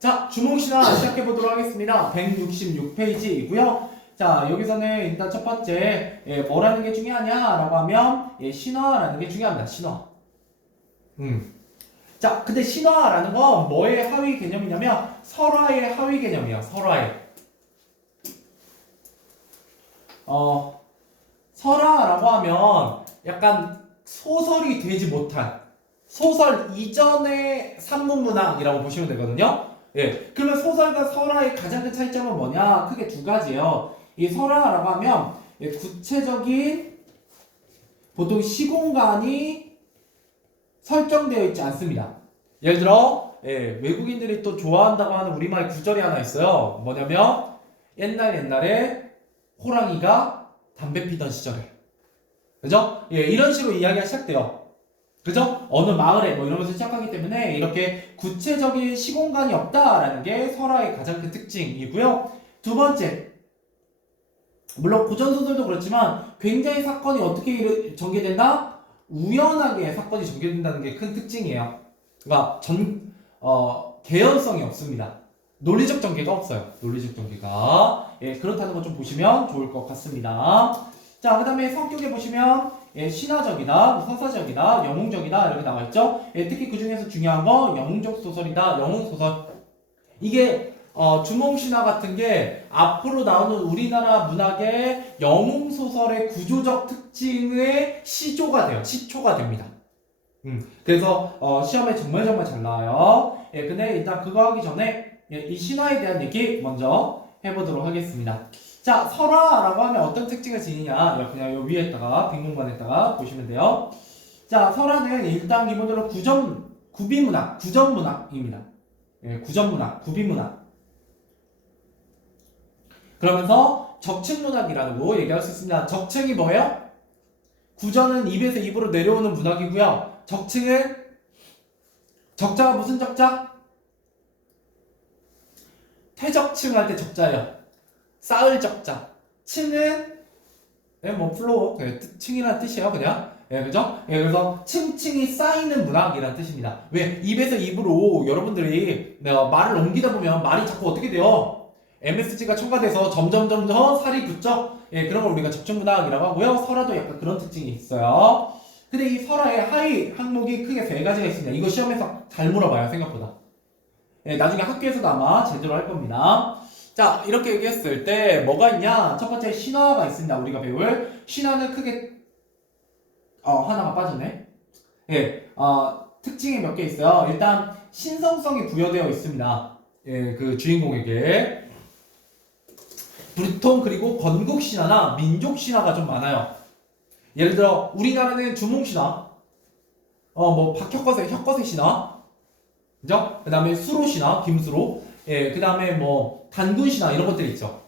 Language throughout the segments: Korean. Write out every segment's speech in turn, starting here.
자, 주몽신화 시작해보도록 하겠습니다. 166페이지이고요. 자, 여기서는 일단 첫 번째, 뭐라는 게 중요하냐라고 하면, 신화라는 게 중요합니다. 신화. 자, 근데 신화라는 건 뭐의 하위 개념이냐면, 설화의 하위 개념이에요. 설화의. 설화라고 하면, 약간 소설이 되지 못한, 소설 이전의 산문문학이라고 보시면 되거든요. 예, 그러면 소설과 설화의 가장 큰 차이점은 뭐냐? 크게 두 가지예요. 이 설화라고 하면 구체적인 보통 시공간이 설정되어 있지 않습니다. 예를 들어 외국인들이 또 좋아한다고 하는 우리말 구절이 하나 있어요. 뭐냐면 옛날에 호랑이가 담배 피던 시절에, 그죠? 예, 이런 식으로 이야기가 시작돼요. 그죠? 어느 마을에 뭐 이러면서 시작하기 때문에 이렇게 구체적인 시공간이 없다라는 게 설화의 가장 큰 특징이고요. 두 번째, 물론 고전소설도 그렇지만 굉장히 사건이 어떻게 전개된다? 우연하게 사건이 전개된다는 게 큰 특징이에요. 그러니까 개연성이 없습니다. 논리적 전개가 없어요. 논리적 전개가. 예, 그렇다는 거 좀 보시면 좋을 것 같습니다. 자, 그 다음에 성격에 보시면 신화적이다, 서사적이다, 영웅적이다 이렇게 나와있죠. 특히 그 중에서 중요한 거 영웅적 소설이다, 영웅소설. 이게 주몽신화 같은 게 앞으로 나오는 우리나라 문학의 영웅소설의 구조적 특징의 시조가 돼요. 시초가 됩니다. 그래서 시험에 정말 잘 나와요. 근데 일단 그거 하기 전에 이 신화에 대한 얘기 먼저 해보도록 하겠습니다. 자, 설화라고 하면 어떤 특징을 지니냐? 그냥 요 위에다가 빈공간에다가 보시면 돼요. 자, 설화는 일단 기본적으로 구전문학입니다. 구전문학, 구비문학. 그러면서 적층문학이라고 얘기할 수 있습니다. 적층이 뭐예요? 구전은 입에서 입으로 내려오는 문학이고요. 적층은 적자가 무슨 적자? 퇴적층 할 때 적자예요. 쌓을 적자. 층은 뭐 플로어, 층이라는 뜻이에요, 그냥. 그죠? 그래서 층층이 쌓이는 문학이라는 뜻입니다. 왜? 입에서 입으로 여러분들이 말을 옮기다 보면 말이 자꾸 어떻게 돼요? MSG가 첨가돼서 점점 살이 붙죠? 그런 걸 우리가 적층문학이라고 하고요. 설화도 약간 그런 특징이 있어요. 근데 이 설화의 하위 항목이 크게 세 가지가 있습니다. 이거 시험에서 잘 물어봐요, 생각보다. 나중에 학교에서도 아마 제대로 할 겁니다. 자, 이렇게 얘기했을 때 뭐가 있냐? 첫 번째 신화가 있습니다. 우리가 배울 신화는 크게 하나가 빠졌네. 특징이 몇 개 있어요. 일단 신성성이 부여되어 있습니다. 그 주인공에게. 보통 그리고 건국 신화나 민족 신화가 좀 많아요. 예를 들어 우리나라는 주몽 신화, 뭐 혁거세 신화, 그죠? 그 다음에 수로 신화, 김수로, 그 다음에 뭐 단군 신화 이런 것들이 있죠.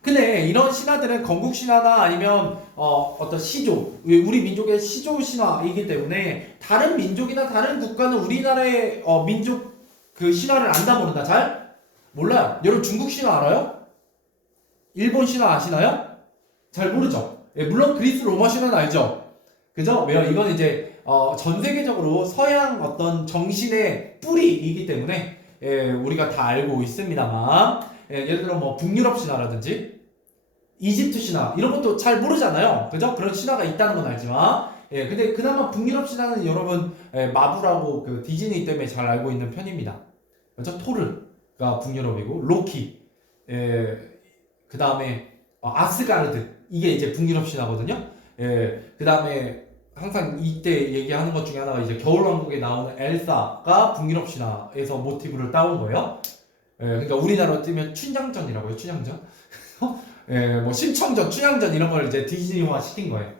근데 이런 신화들은 건국 신화나 아니면 어떤 시조, 우리 민족의 시조 신화이기 때문에 다른 민족이나 다른 국가는 우리나라의 민족 그 신화를 안다 모른다? 잘 몰라요. 여러분 중국 신화 알아요? 일본 신화 아시나요? 잘 모르죠. 물론 그리스 로마 신화는 알죠. 그죠? 왜요? 이건 이제 전 세계적으로 서양 어떤 정신의 뿌리이기 때문에 우리가 다 알고 있습니다만, 예를 들어 뭐 북유럽 신화라든지 이집트 신화 이런 것도 잘 모르잖아요. 그죠? 그런 신화가 있다는 건 알지만, 근데 그나마 북유럽 신화는 여러분 마블하고 그 디즈니 때문에 잘 알고 있는 편입니다. 그죠? 토르가 북유럽이고 로키, 그 다음에 아스가르드 이게 이제 북유럽 신화거든요. 그 다음에 항상 이때 얘기하는 것 중에 하나가 이제 겨울왕국에 나오는 엘사가 북유럽 신화에서 모티브를 따온 거예요. 그러니까 우리나라로 뜨면 춘향전이라고 해요. 춘향전. 뭐 심청전, 춘향전 이런 걸 이제 디즈니화 시킨 거예요.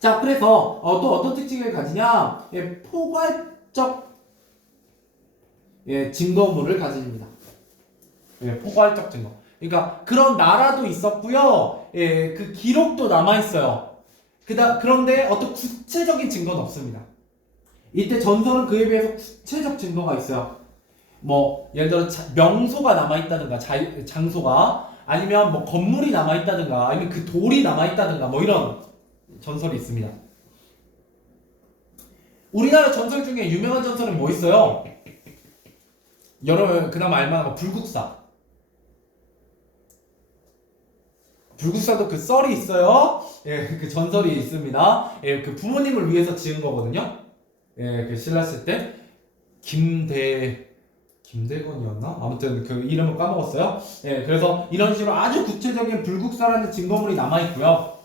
자, 그래서 또 어떤 특징을 가지냐? 포괄적 증거물을 가집니다. 포괄적 증거. 그러니까 그런 나라도 있었고요. 그 기록도 남아 있어요. 그런데 어떤 구체적인 증거는 없습니다. 이때 전설은 그에 비해서 구체적 증거가 있어요. 뭐 예를 들어 명소가 남아 있다든가 장소가, 아니면 뭐 건물이 남아 있다든가, 아니면 그 돌이 남아 있다든가, 뭐 이런 전설이 있습니다. 우리나라 전설 중에 유명한 전설은 뭐 있어요? 여러분 그나마 알만한 거 불국사. 불국사도 그 썰이 있어요. 예, 그 전설이 있습니다. 예, 그 부모님을 위해서 지은 거거든요. 예, 그 신라시 때 김대건이었나? 아무튼 그 이름을 까먹었어요. 예, 그래서 이런 식으로 아주 구체적인 불국사라는 증거물이 남아 있고요.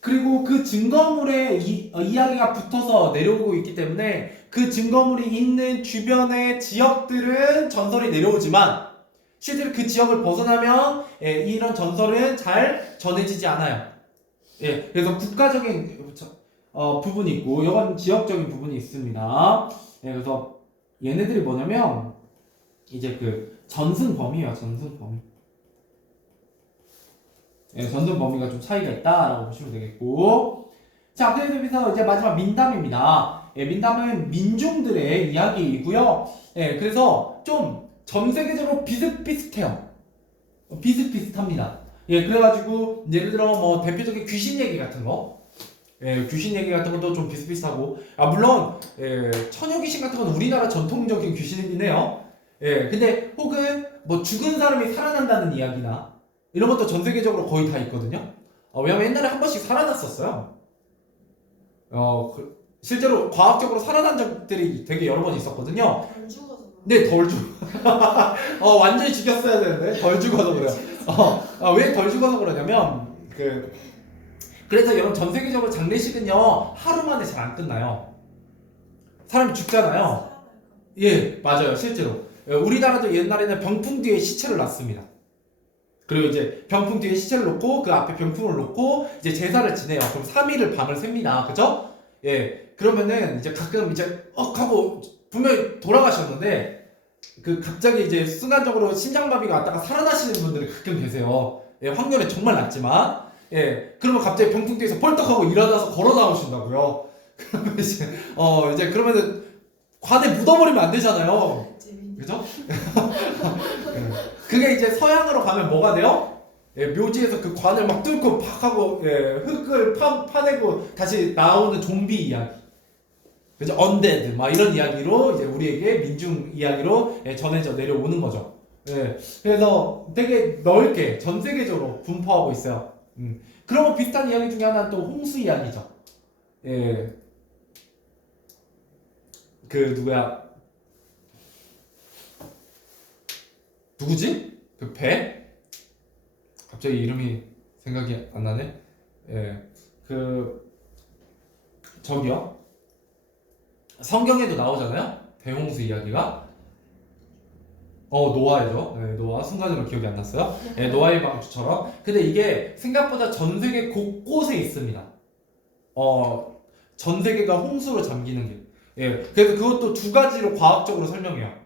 그리고 그 증거물에 이야기가 붙어서 내려오고 있기 때문에 그 증거물이 있는 주변의 지역들은 전설이 내려오지만 실제로 그 지역을 벗어나면 이런 전설은 잘 전해지지 않아요. 예, 그래서 국가적인 부분이 있고 이건 지역적인 부분이 있습니다. 예, 그래서 얘네들이 뭐냐면 이제 그 전승 범위예요. 전승 범위. 예, 전승 범위가 좀 차이가 있다라고 보시면 되겠고. 자, 그래서 이제 마지막 민담입니다. 예, 민담은 민중들의 이야기이고요. 예, 그래서 좀 전 세계적으로 비슷비슷해요. 비슷비슷합니다. 예, 그래가지고 예를 들어 뭐 대표적인 귀신 얘기 같은 거, 예, 귀신 얘기 같은 것도 좀 비슷비슷하고, 아 물론 예, 처녀 귀신 같은 건 우리나라 전통적인 귀신이긴 해요. 예, 근데 혹은 뭐 죽은 사람이 살아난다는 이야기나 이런 것도 전 세계적으로 거의 다 있거든요. 왜냐면 옛날에 한 번씩 살아났었어요. 실제로 과학적으로 살아난 적들이 되게 여러 번 있었거든요. 덜 죽어서 그런 네, 덜 죽. 완전히 죽였어야 되는데 덜 죽어서 그래요. 왜 덜 죽어서 그러냐면 그래서 여러분 전 세계적으로 장례식은요 하루 만에 잘 안 끝나요. 사람이 죽잖아요. 예, 맞아요. 실제로 우리나라도 옛날에는 병풍 뒤에 시체를 놨습니다. 그리고 이제 병풍 뒤에 시체를 놓고 그 앞에 병풍을 놓고 이제 제사를 지내요. 그럼 3일을 밤을 셉니다. 그죠? 예, 그러면은 이제 가끔 이제 하고 분명히 돌아가셨는데 그 갑자기 이제 순간적으로 심장마비가 왔다가 살아나시는 분들이 가끔 계세요. 예, 확률은 정말 낮지만 예, 그러면 갑자기 병풍 뒤에서 펄떡하고 일어나서 걸어 나오신다고요. 그러면 이제 그러면은 관에 묻어버리면 안 되잖아요. 재밌네. 그죠? 예. 그게 이제 서양으로 가면 뭐가 돼요? 예, 묘지에서 그 관을 막 뚫고 팍 하고 흙을 파내고 다시 나오는 좀비 이야기. 그죠? 언데드 막 이런 이야기로 이제 우리에게 민중 이야기로 전해져 내려오는 거죠. 예, 그래서 되게 넓게 전 세계적으로 분포하고 있어요. 그런 거 비슷한 이야기 중에 하나는 또 홍수 이야기죠. 예, 그 누구야? 누구지? 그 배? 갑자기 이름이 생각이 안 나네. 예, 저기요. 성경에도 나오잖아요. 대홍수 이야기가. 노아죠. 네, 노아. 순간적으로 기억이 안 났어요. 네, 노아의 방주처럼. 근데 이게 생각보다 전 세계 곳곳에 있습니다. 전 세계가 홍수로 잠기는 게. 예, 그래서 그것도 두 가지로 과학적으로 설명해요.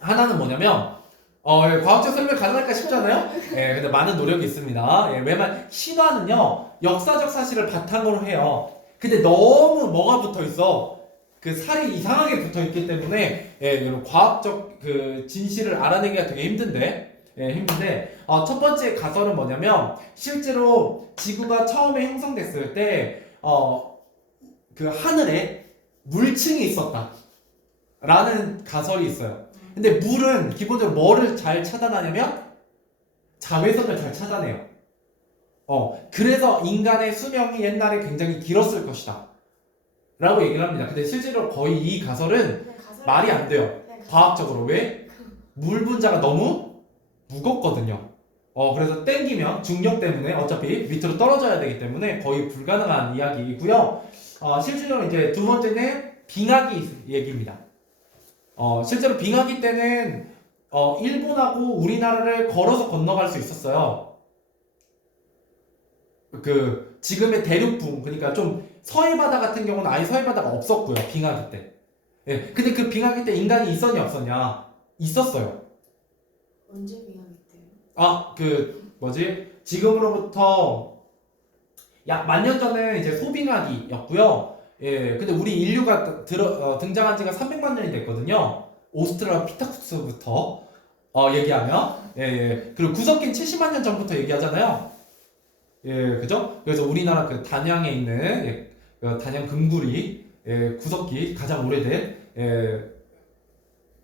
하나는 뭐냐면, 과학적 설명 가능할까 싶잖아요? 예, 근데 많은 노력이 있습니다. 예, 왜냐면 신화는요, 역사적 사실을 바탕으로 해요. 근데 너무 뭐가 붙어 있어? 그 살이 이상하게 붙어 있기 때문에 이런 과학적 그 진실을 알아내기가 되게 힘든데 첫 번째 가설은 뭐냐면 실제로 지구가 처음에 형성됐을 때 그 하늘에 물층이 있었다 라는 가설이 있어요. 근데 물은 기본적으로 뭐를 잘 차단하냐면 자외선을 잘 차단해요. 그래서 인간의 수명이 옛날에 굉장히 길었을 것이다 라고 얘기를 합니다. 근데 실제로 거의 이 가설은 말이 안 돼요. 과학적으로. 왜? 물 분자가 너무 무겁거든요. 그래서 땡기면 중력 때문에 어차피 밑으로 떨어져야 되기 때문에 거의 불가능한 이야기이고요. 실제로 이제 두 번째는 빙하기 얘기입니다. 실제로 빙하기 때는 일본하고 우리나라를 걸어서 건너갈 수 있었어요. 그 지금의 대륙붕, 그러니까 좀 서해바다 같은 경우는 아예 서해바다가 없었고요. 빙하기 때. 예, 근데 그 빙하기 때 인간이 있었냐 없었냐? 있었어요. 언제 빙하기 때요? 지금으로부터 약 10,000년 전에 이제 소빙하기였고요. 예, 근데 우리 인류가 등장한 지가 300만 년이 됐거든요. 오스트랄로피테쿠스부터 얘기하면. 예. 그리고 구석긴 70만 년 전부터 얘기하잖아요. 예, 그죠? 그래서 우리나라 그 단양에 있는 그 단양 금구리 구석기 가장 오래된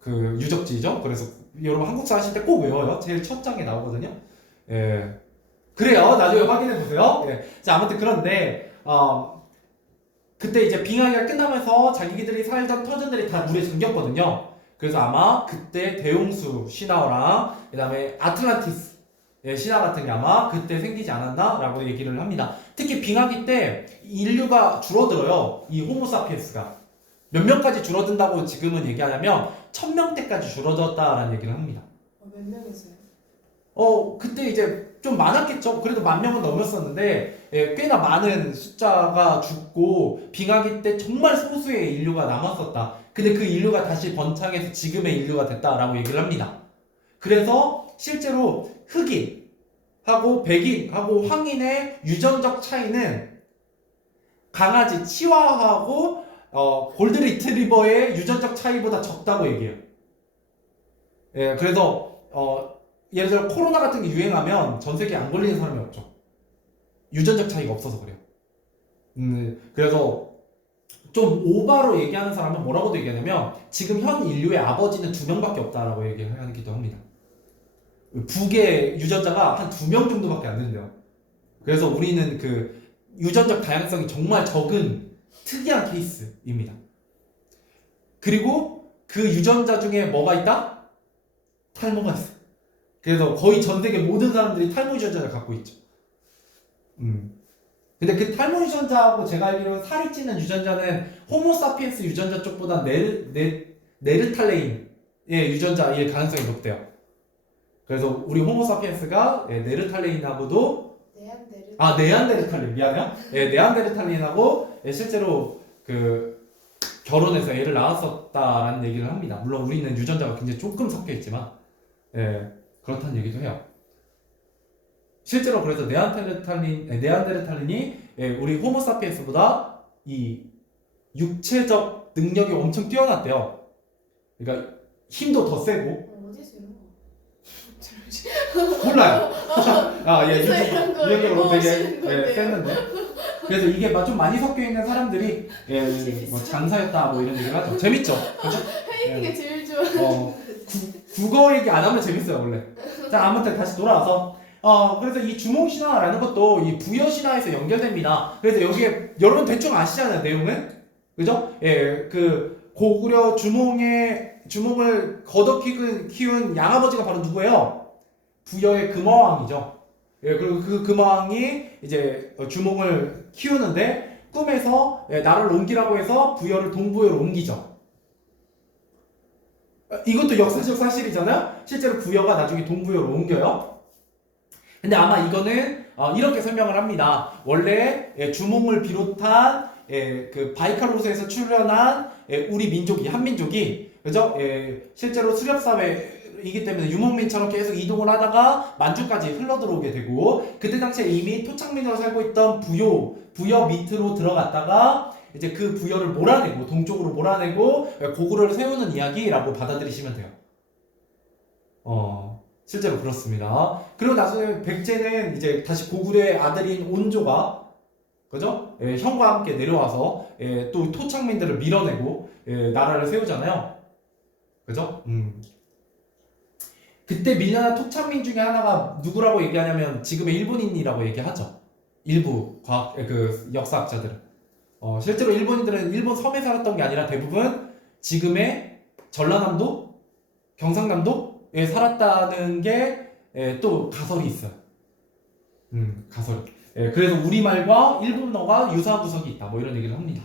그 유적지죠. 그래서 여러분 한국사 하실 때 꼭 외워요. 제일 첫 장에 나오거든요. 예. 그래요. 나중에 확인해 보세요. 예. 자, 아무튼 그런데 그때 이제 빙하기가 끝나면서 자기들이 살던 터전들이 다 물에 잠겼거든요. 그래서 아마 그때 대홍수 신화랑 그다음에 아틀란티스 신화 같은 게 아마 그때 생기지 않았나라고 얘기를 합니다. 특히 빙하기 때 인류가 줄어들어요. 이 호모사피엔스가 몇 명까지 줄어든다고 지금은 얘기하냐면 1000명대까지 줄어들었다라는 얘기를 합니다. 몇 명이서요? 그때 이제 좀 많았겠죠. 그래도 10,000명은 넘었었는데 꽤나 많은 숫자가 죽고 빙하기 때 정말 소수의 인류가 남았었다. 근데 그 인류가 다시 번창해서 지금의 인류가 됐다라고 얘기를 합니다. 그래서 실제로 흑인하고 백인하고 황인의 유전적 차이는 강아지 치와와하고 골드 리트리버의 유전적 차이보다 적다고 얘기해요. 예, 그래서 예를 들어 코로나 같은 게 유행하면 전 세계에 안 걸리는 사람이 없죠. 유전적 차이가 없어서 그래요. 그래서 좀 오바로 얘기하는 사람은 뭐라고도 얘기하냐면 지금 현 인류의 아버지는 2명밖에 없다라고 얘기하기도 합니다. 북의 유전자가 한 2명 정도밖에 안 된대요. 그래서 우리는 그 유전적 다양성이 정말 적은 특이한 케이스입니다. 그리고 그 유전자 중에 뭐가 있다? 탈모가 있어. 그래서 거의 전 세계 모든 사람들이 탈모 유전자를 갖고 있죠. 근데 그 탈모 유전자하고 제가 알기로는 살이 찌는 유전자는 호모사피엔스 유전자 쪽보다 네르탈레인의 유전자일 가능성이 높대요. 그래서 우리 호모사피엔스가 네르탈레인하고도 네안데르탈린 미안해요. 네안데르탈린하고 실제로 그 결혼해서 애를 낳았었다라는 얘기를 합니다. 물론 우리는 유전자가 굉장히 조금 섞여 있지만 그렇다는 얘기도 해요. 실제로 그래서 네안데르탈린이 우리 호모사피엔스보다 이 육체적 능력이 엄청 뛰어났대요. 그러니까 힘도 더 세고. 어디서요? 몰라요. 이런 거 유전적으로 되게 보시는 건데요. 셌는데. 그래서 이게 좀 많이 섞여 있는 사람들이 뭐 장사였다 뭐 이런 얘기를 하죠. 재밌죠? 그죠? 헤이티가 제일 좋아. 국어 얘기 안 하면 재밌어요 원래. 자, 아무튼 다시 돌아와서 그래서 이 주몽신화라는 것도 이 부여신화에서 연결됩니다. 그래서 여기에 여러분 대충 아시잖아요 내용은. 그죠? 그 고구려 주몽을 키운 양아버지가 바로 누구예요? 부여의 금화왕이죠. 그리고 그 금화왕이 이제 주몽을 키우는데 꿈에서 나라를 옮기라고 해서 부여를 동부여로 옮기죠. 이것도 역사적 사실이잖아요. 실제로 부여가 나중에 동부여로 옮겨요. 근데 아마 이거는 이렇게 설명을 합니다. 원래 주몽을 비롯한 그 바이칼로스에서 출현한 우리 민족이 한민족이 그죠? 실제로 수렵 사회이기 때문에 유목민처럼 계속 이동을 하다가 만주까지 흘러 들어오게 되고 그때 당시에 이미 토착민으로 살고 있던 부여 밑으로 들어갔다가 이제 그 부여를 몰아내고 동쪽으로 몰아내고 고구려를 세우는 이야기라고 받아들이시면 돼요. 실제로 그렇습니다. 그리고 나중에 백제는 이제 다시 고구려의 아들인 온조가 그죠? 형과 함께 내려와서 또 토착민들을 밀어내고 나라를 세우잖아요. 그죠? 그때 밀려난 토착민 중에 하나가 누구라고 얘기하냐면 지금의 일본인이라고 얘기하죠. 일부 그 역사학자들은. 실제로 일본인들은 일본 섬에 살았던 게 아니라 대부분 지금의 전라남도, 경상남도에 살았다는 게 또 가설이 있어요. 가설. 그래서 우리말과 일본어가 유사한 구석이 있다. 뭐 이런 얘기를 합니다.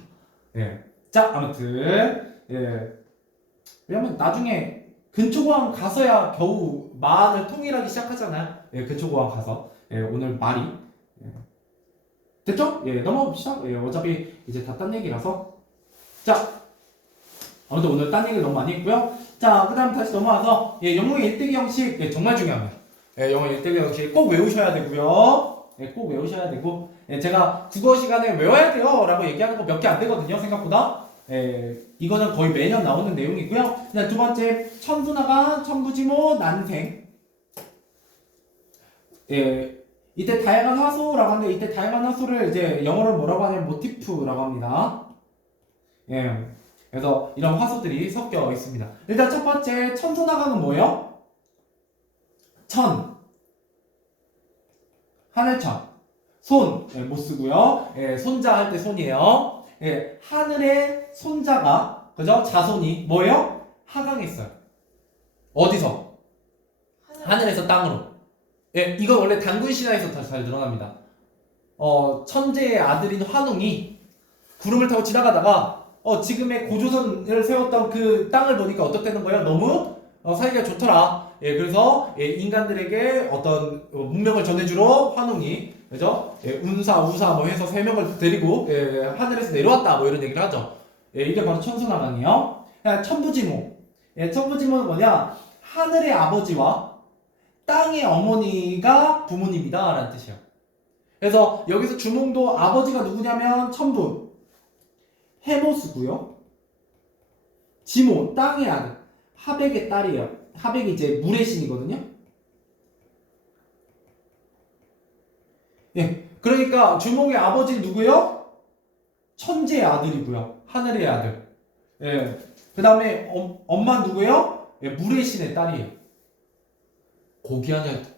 자, 아무튼 왜냐면 나중에 근초고항 가서야 겨우 만을 통일하기 시작하잖아요. 근초고항 가서 오늘 말이 됐죠? 넘어가 봅시다. 어차피 이제 다 딴 얘기라서. 자, 아무튼 오늘 딴 얘기를 너무 많이 했고요. 자, 그 다음 다시 넘어와서 영어의 일대기 형식 정말 중요합니다. 영어 일대기 형식 꼭 외우셔야 되고요. 꼭 외우셔야 되고 제가 국어 시간에 외워야 돼요 라고 얘기하는 거 몇 개 안 되거든요 생각보다. 이거는 거의 매년 나오는 내용이고요. 두 번째 천수나간 천부지모 난생. 이때 다양한 화소라고 하는데 이때 다양한 화소를 이제 영어로 뭐라고 하냐면 모티프라고 합니다. 그래서 이런 화수들이 섞여 있습니다. 일단 첫 번째 천소나강은 뭐예요? 천, 하늘천, 손, 예, 못 쓰고요. 예, 손자 할 때 손이에요. 예, 하늘의 손자가 그죠? 자손이 뭐예요? 하강했어요. 어디서? 하늘에서 땅으로. 예, 이건 원래 단군 신화에서 더 잘 드러납니다. 천재의 아들인 환웅이 구름을 타고 지나가다가 지금의 고조선을 세웠던 그 땅을 보니까 어떻다는 거예요? 너무 살기가 좋더라. 예, 그래서 예, 인간들에게 어떤 문명을 전해주러 환웅이 그죠? 예, 운사, 우사 뭐 해서 세 명을 데리고 예, 하늘에서 내려왔다 뭐 이런 얘기를 하죠. 예, 이게 바로 천수나강이에요. 천부지모. 예, 천부지모는 뭐냐? 하늘의 아버지와 땅의 어머니가 부모님이다 라는 뜻이에요. 그래서 여기서 주몽도 아버지가 누구냐면 천부 해모수고요. 지모 땅의 아들 하백의 딸이에요. 하백이 이제 물의 신이거든요. 예, 그러니까 주몽의 아버지 누구요? 천재의 아들이고요. 하늘의 아들. 예, 그 다음에 엄마 누구요? 예, 물의 신의 딸이에요. 고귀한 혈통.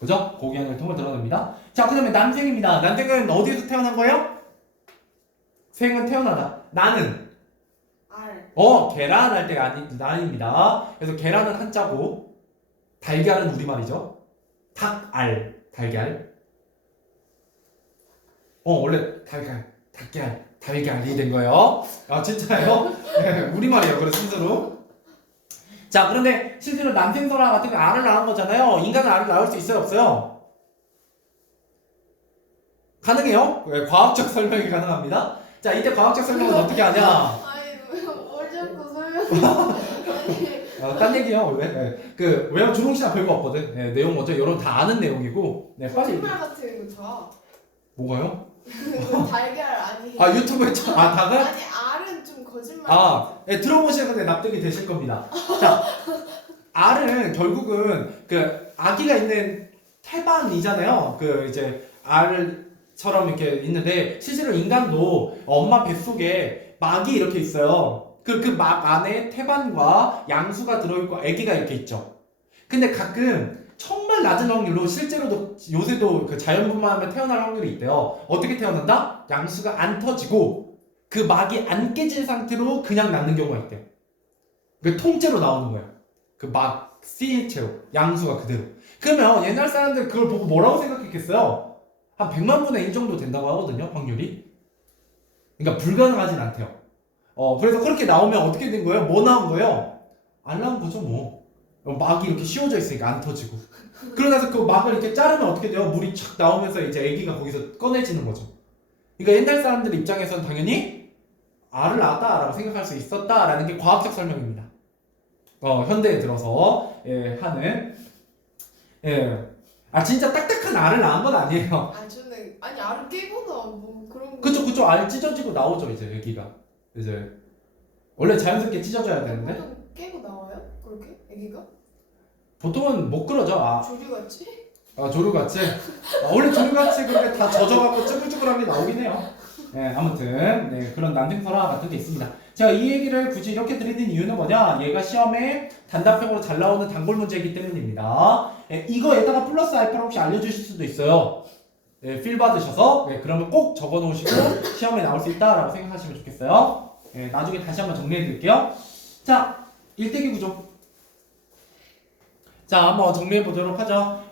그죠? 고귀한 혈통을 드러냅니다. 자, 그 다음에 난생입니다. 난생은 어디에서 태어난 거예요? 생은 태어나다. 나는 알. 계란 할 때가 난입니다. 그래서 계란은 한자고 달걀은 우리말이죠. 닭알, 달걀. 원래 달걀이 된 거예요. 아, 진짜요? 네, 우리말이에요. 그래서 순서로. 자, 그런데 실제로 난생설화 같은 거 알을 낳은 거잖아요. 인간은 알을 낳을 수 있어요, 없어요? 가능해요. 네, 과학적 설명이 가능합니다. 자, 이때 과학적 설명은 어떻게 하냐? 아니 뭘 자꾸 설명. 아니. 딴 얘기예요, 원래. 네. 왜냐면 주몽씨나 별거 없거든. 네, 내용 먼저 여러분 다 아는 내용이고. 네, 빨리. 거짓말 같은 거 다. 뭐가요? 이거 달걀 아니. 아, 유튜브에 닭을? 아니 알은 좀 거짓말. 네, 들어보시면 근데 납득이 되실 겁니다. 자, 알은 결국은 그 아기가 있는 태반이잖아요. 그 이제 알처럼 이렇게 있는데 실제로 인간도 엄마 뱃속에 막이 이렇게 있어요. 그 막 안에 태반과 양수가 들어있고 아기가 이렇게 있죠. 근데 가끔 정말 낮은 확률로 실제로도 요새도 그 자연분만하면 태어날 확률이 있대요. 어떻게 태어난다? 양수가 안 터지고 그 막이 안 깨진 상태로 그냥 낳는 경우가 있대요. 그 통째로 나오는 거예요. 그 막 CH로 양수가 그대로. 그러면 옛날 사람들 그걸 보고 뭐라고 생각했겠어요? 한 100만 분의 1 정도 된다고 하거든요, 확률이. 그러니까 불가능하진 않대요. 그래서 그렇게 나오면 어떻게 된 거예요? 뭐 나온 거예요? 안 나온 거죠, 뭐. 막이 이렇게 씌워져 있으니까 안 터지고. 그러나서 그 막을 이렇게 자르면 어떻게 돼요? 물이 촥 나오면서 이제 아기가 거기서 꺼내지는 거죠. 그러니까 옛날 사람들 입장에서는 당연히 알을 낳았다라고 생각할 수 있었다라는 게 과학적 설명입니다. 현대에 들어서 하는 진짜 딱딱한 알을 낳은 건 아니에요. 아 저는 아니 알을 깨거나 뭐 그런 거. 그쵸 알 찢어지고 나오죠 이제 아기가. 이제 원래 자연스럽게 찢어져야 되는데 보통 깨고 나와요? 그렇게 아기가? 보통은 못 그러죠. 조류같이? 조류같이. 원래 조류같이 그렇게 다 젖어갖고 쭈글쭈글하게 나오긴 해요. 아무튼 그런 난생설화 같은 게 있습니다. 제가 이 얘기를 굳이 이렇게 드리는 이유는 뭐냐? 얘가 시험에 단답형으로 잘 나오는 단골 문제이기 때문입니다. 이거에다가 플러스 알파를 혹시 알려주실 수도 있어요. 필 받으셔서 그러면 꼭 적어놓으시고 시험에 나올 수 있다라고 생각하시면 좋겠어요. 나중에 다시 한번 정리해 드릴게요. 자, 일대기 구조. 자, 한번 정리해 보도록 하죠.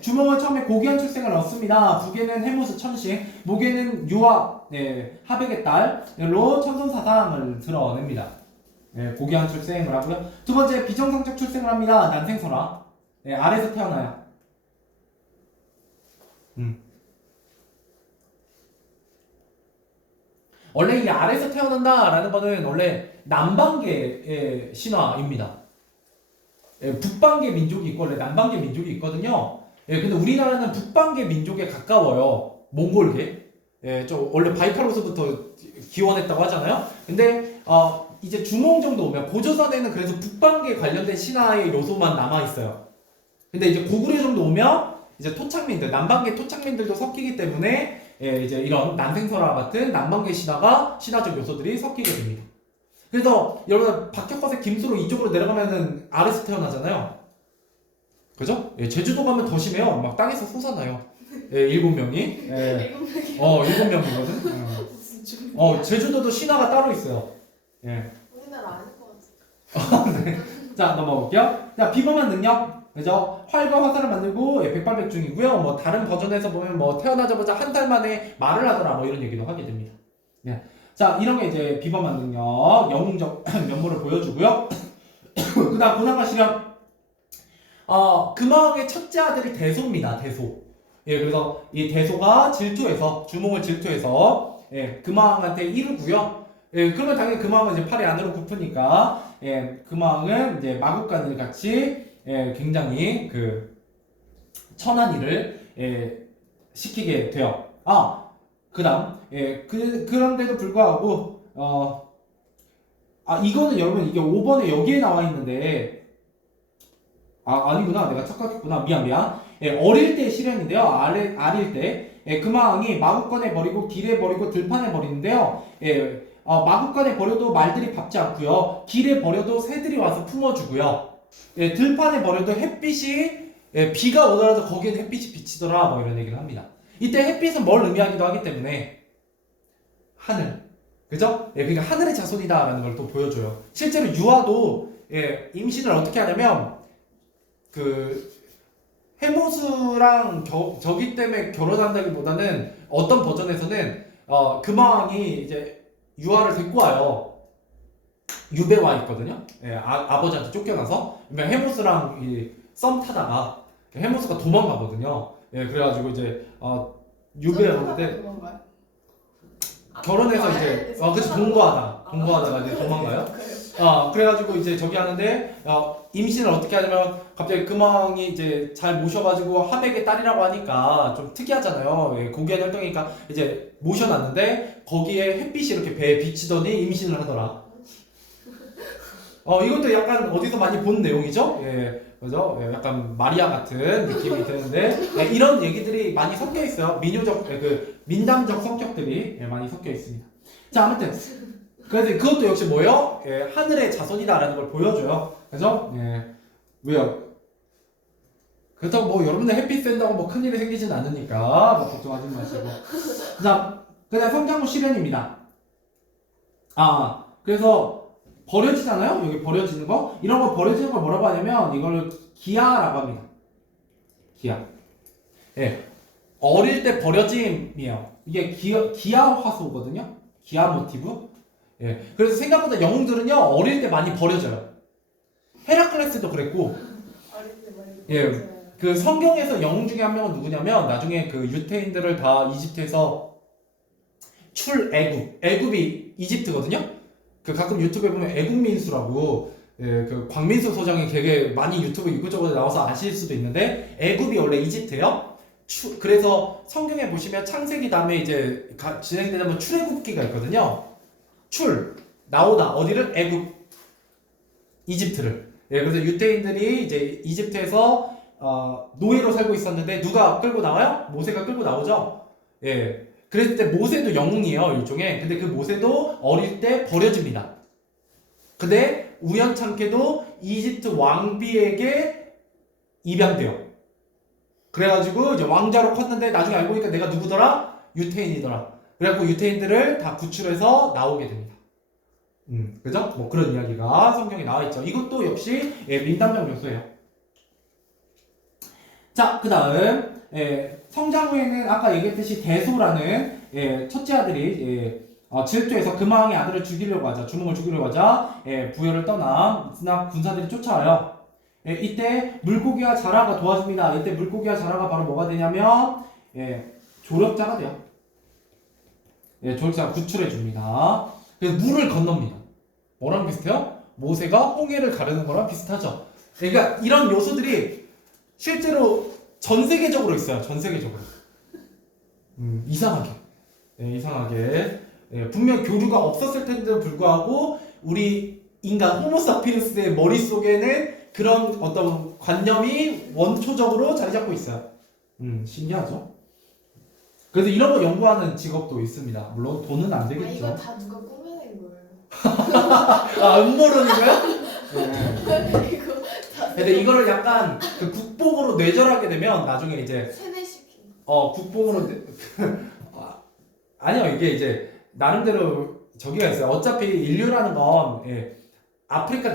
주몽은 처음에 고귀한 출생을 얻습니다. 부계는 해모수 천식, 모계는 유아, 하백의 딸로 천손사상을 드러냅니다. 고귀한 출생을 하고요. 두 번째, 비정상적 출생을 합니다. 난생설화. 아래에서 태어나요. 원래 이 아래에서 태어난다라는 거는 원래 남방계의 신화입니다. 북방계 민족이 있고 원래 남방계 민족이 있거든요. 근데 우리나라는 북방계 민족에 가까워요. 몽골계. 좀 원래 바이카로스부터 기원했다고 하잖아요. 근데 이제 중홍 정도 오면 고조선에는 그래서 북방계 관련된 신화의 요소만 남아 있어요. 근데 이제 고구려 정도 오면 이제 토착민들, 남방계 토착민들도 섞이기 때문에 이제 이런 난생설화 같은 남방계 신화적 요소들이 섞이게 됩니다. 그래서 여러분 박혁거세 김수로 이쪽으로 내려가면은 아래서 태어나잖아요. 그죠? 예, 제주도 가면 더 심해요. 막 땅에서 솟아나요. 예, 7명이. 예. 일곱 명이 7명이거든. 무슨 준비야? 제주도도 신화가 따로 있어요. 예. 우리나라 아닐 것 같아. 자, 넘어가 볼게요. 자, 비범한 능력. 그죠? 활과 화살을 만들고 예, 백발백중이고요. 뭐 다른 버전에서 보면 뭐 태어나자마자 한 달 만에 말을 하더라 뭐 이런 얘기도 하게 됩니다. 예. 자, 이런 게 이제 비범한 능력, 영웅적 면모를 보여주고요. 그다음 고난과 시련. 금왕의 첫째 아들이 대소입니다. 대소. 예, 그래서 이 대소가 질투해서 주몽을 질투해서 예, 금왕한테 이르고요. 예, 그러면 당연히 금왕은 이제 팔이 안으로 굽으니까 예, 금왕은 이제 마국간을 같이 예, 굉장히 그 천한 일을 예, 시키게 돼요. 그다음 예, 그런데도 불구하고 이거는 여러분 이게 5번에 여기에 나와 있는데 아니구나. 내가 착각했구나. 미안. 예, 어릴 때 시련인데요. 알일 때. 예, 금왕이 마국간에 버리고 길에 버리고 들판에 버리는데요. 예, 마국간에 버려도 말들이 밟지 않고요. 길에 버려도 새들이 와서 품어주고요. 예, 들판에 버려도 햇빛이 예, 비가 오더라도 거기에는 햇빛이 비치더라. 뭐 이런 얘기를 합니다. 이때 햇빛은 뭘 의미하기도 하기 때문에 하늘. 그죠? 예, 그러니까 하늘의 자손이다라는 걸 또 보여줘요. 실제로 유아도 예, 임신을 어떻게 하냐면 그 해모수랑 저기 때문에 결혼한다기보다는 어떤 버전에서는 금왕이 이제 유아를 데리고 와요. 유배 와 있거든요. 예, 아버지한테 쫓겨나서 해모수랑 썸 타다가 해모수가 도망가거든요. 예, 그래가지고 이제 유배에 오는데 결혼해서 이제 그치 동거하다가 이제 도망가요. 그래가지고 이제 저기 하는데 임신을 어떻게 하냐면 갑자기 금왕이 이제 잘 모셔가지고 함에게 딸이라고 하니까 좀 특이하잖아요. 예, 고귀한 혈통이니까 이제 모셔놨는데 거기에 햇빛이 이렇게 배에 비치더니 임신을 하더라. 이것도 약간 어디서 많이 본 내용이죠? 예, 그죠? 예, 약간 마리아 같은 느낌이 드는데 예, 이런 얘기들이 많이 섞여 있어요. 민담적 성격들이 예, 많이 섞여 있습니다. 자, 아무튼 그래서 그것도 역시 뭐예요? 예, 하늘의 자손이다라는 걸 보여줘요. 그죠? 예, 왜요? 그렇다고 뭐 여러분들 햇빛 쐰다고 뭐 큰일이 생기진 않으니까 뭐 걱정하지 마시고. 자, 그다음 성장후 시련입니다. 그래서 버려지잖아요? 여기 버려지는 거? 이런 거 버려지는 걸 뭐라고 하냐면 이걸 기아라고 합니다. 기아. 예. 어릴 때 버려짐이에요. 이게 기아 화소거든요? 기아 모티브? 예. 그래서 생각보다 영웅들은요, 어릴 때 많이 버려져요. 헤라클레스도 그랬고, 예. 그 성경에서 영웅 중에 한 명은 누구냐면, 나중에 그 유태인들을 다 이집트에서 애굽이 이집트거든요? 그 가끔 유튜브에 보면 애국민수라고 예, 그 광민수 소장이 되게 많이 유튜브 이것저것 나와서 아실 수도 있는데 애굽이 원래 이집트예요. 그래서 성경에 보시면 창세기 다음에 이제 진행되면 출애굽기가 있거든요. 나오다 어디를 애굽 이집트를. 예, 그래서 유태인들이 이제 이집트에서 노예로 살고 있었는데 누가 끌고 나와요? 모세가 끌고 나오죠. 예. 그랬을 때 모세도 영웅이에요, 일종의. 근데 그 모세도 어릴 때 버려집니다. 근데 우연찮게도 이집트 왕비에게 입양돼요. 그래가지고 이제 왕자로 컸는데 나중에 알고 보니까 내가 누구더라? 유태인이더라. 그래갖고 유태인들을 다 구출해서 나오게 됩니다. 그죠? 뭐 그런 이야기가 성경에 나와 있죠. 이것도 역시 민담적 요소예요. 자, 그 다음 성장 후에는 아까 얘기했듯이 대소라는 첫째 아들이 질투해서 금왕의 아들을 죽이려고 하자, 주몽을 죽이려고 하자 부여를 떠나 군사들이 쫓아와요. 이때 물고기와 자라가 도와줍니다. 이때 물고기와 자라가 바로 뭐가 되냐면 조력자가 돼요. 조력자가 구출해 줍니다. 그래서 물을 건넙니다. 뭐랑 비슷해요? 모세가 홍해를 가르는 거랑 비슷하죠. 그러니까 이런 요소들이 실제로 전 세계적으로 있어요. 전 세계적으로. 이상하게. 이상하게. 분명 교류가 없었을 텐데도 불구하고 우리 인간 호모사피엔스의 머릿속에는 그런 어떤 관념이 원초적으로 자리 잡고 있어요. 신기하죠? 그래서 이런 거 연구하는 직업도 있습니다. 물론 돈은 안 되겠죠. 이거 다 누가 꾸며낸 거예요? 아, 음모론인 거야? 네. 이거 다 근데 이거를 약간 그 국뽕으로 뇌절하게 되면 나중에 이제 세뇌시킨. 국뽕으로 아니요, 이게 이제 나름대로 저기가 있어요. 어차피 인류라는 건 아프리카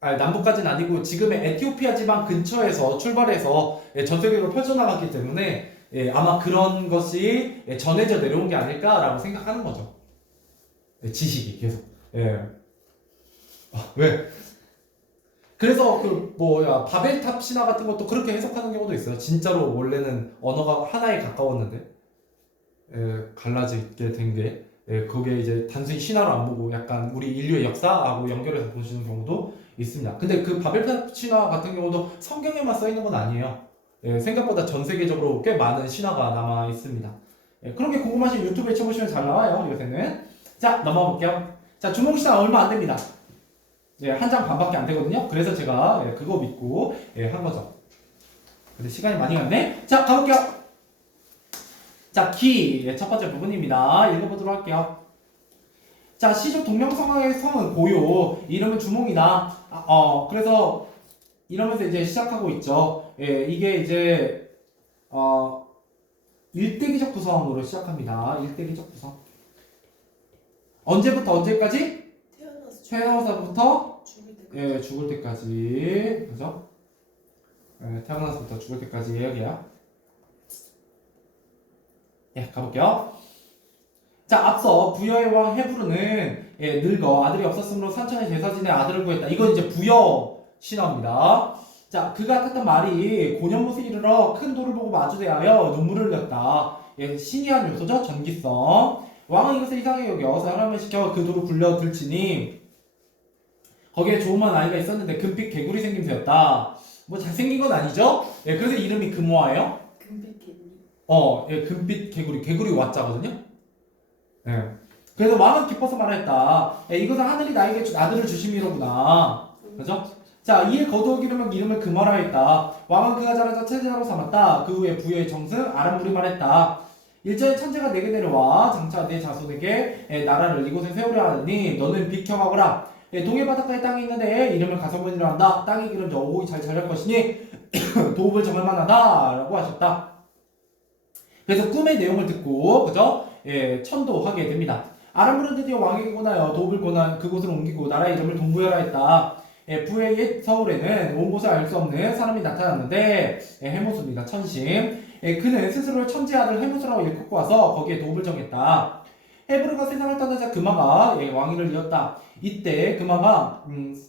남부까지는 아니고 지금의 에티오피아 지방 근처에서 출발해서 전 세계로 펼쳐나갔기 때문에 아마 그런 것이 전해져 내려온 게 아닐까라고 생각하는 거죠. 지식이 계속. 왜? 그래서 그 뭐야 바벨탑 신화 같은 것도 그렇게 해석하는 경우도 있어요. 진짜로 원래는 언어가 하나에 가까웠는데 갈라지게 된 게 그게 이제 단순히 신화로 안 보고 약간 우리 인류의 역사하고 연결해서 보시는 경우도 있습니다. 근데 그 바벨탑 신화 같은 경우도 성경에만 써 있는 건 아니에요. 생각보다 전 세계적으로 꽤 많은 신화가 남아 있습니다. 그런 게 궁금하시면 유튜브에 쳐보시면 잘 나와요. 요새는. 자, 넘어가 볼게요. 자, 주몽시간 얼마 안 됩니다. 한 장 반밖에 안 되거든요. 그래서 제가 그거 믿고 한 거죠. 근데 시간이 많이 갔네. 자, 가볼게요. 자, 기. 첫 번째 부분입니다. 읽어보도록 할게요. 자, 시조 동명성어의 성은 고요. 이름은 주몽이다. 그래서 이러면서 이제 시작하고 있죠. 이게 이제 일대기적 구성으로 시작합니다. 일대기적 구성. 언제부터 언제까지? 태어나서부터 죽을 때. 죽을 때까지. 그죠? 태어나서부터 죽을 때까지 여기야. 가볼게요. 자, 앞서 부여의 왕 헤브르는 늙어 아들이 없었으므로 산천의 제사 지내 아들을 구했다. 이건 이제 부여 신화입니다. 자, 그가 탔던 말이 고년못에 이르러 큰 돌을 보고 마주대하여 눈물을 흘렸다. 신이한 요소죠. 전기성. 왕은 이것을 이상하게 여겨 사람을 시켜 그 돌을 굴려 들치니 거기에 조그만 아이가 있었는데 금빛 개구리 생김새였다. 뭐 잘생긴 건 아니죠? 그래서 이름이 금화예요. 금빛 개구리. 금빛 개구리 와짜거든요. 그래서 왕은 기뻐서 말했다. 이것은 하늘이 나에게 아들을 주심이로구나. 그죠? 자, 이에 거두어기르면 이름을 금화라 했다. 왕은 그가 자라자 체제자로 삼았다. 그 후에 부여의 정승 아람물이 말했다. 일전에 천재가 내게 내려와 장차 내 자손에게 나라를 이곳에 세우려 하니 너는 비켜가거라. 동해 바닷가에 땅이 있는데 이름을 가서문이라 한다. 땅이 기름져 오곡이 잘 자랄 것이니 도읍을 정할 만하다 라고 하셨다. 그래서 꿈의 내용을 듣고 그죠? 천도하게 됩니다. 아람물은 드디어 왕에게 권하여 도읍을 권한 그곳을 옮기고 나라 이름을 동부여라 했다. 부의 옛 서울에는 온 곳을 알 수 없는 사람이 나타났는데 해모수입니다. 천심. 그는 스스로를 천재 아들 해모수라고 일컫고 와서 거기에 도읍을 정했다. 헤브르가 세상을 떠나자 금화가 왕위를 이었다. 이때 금화가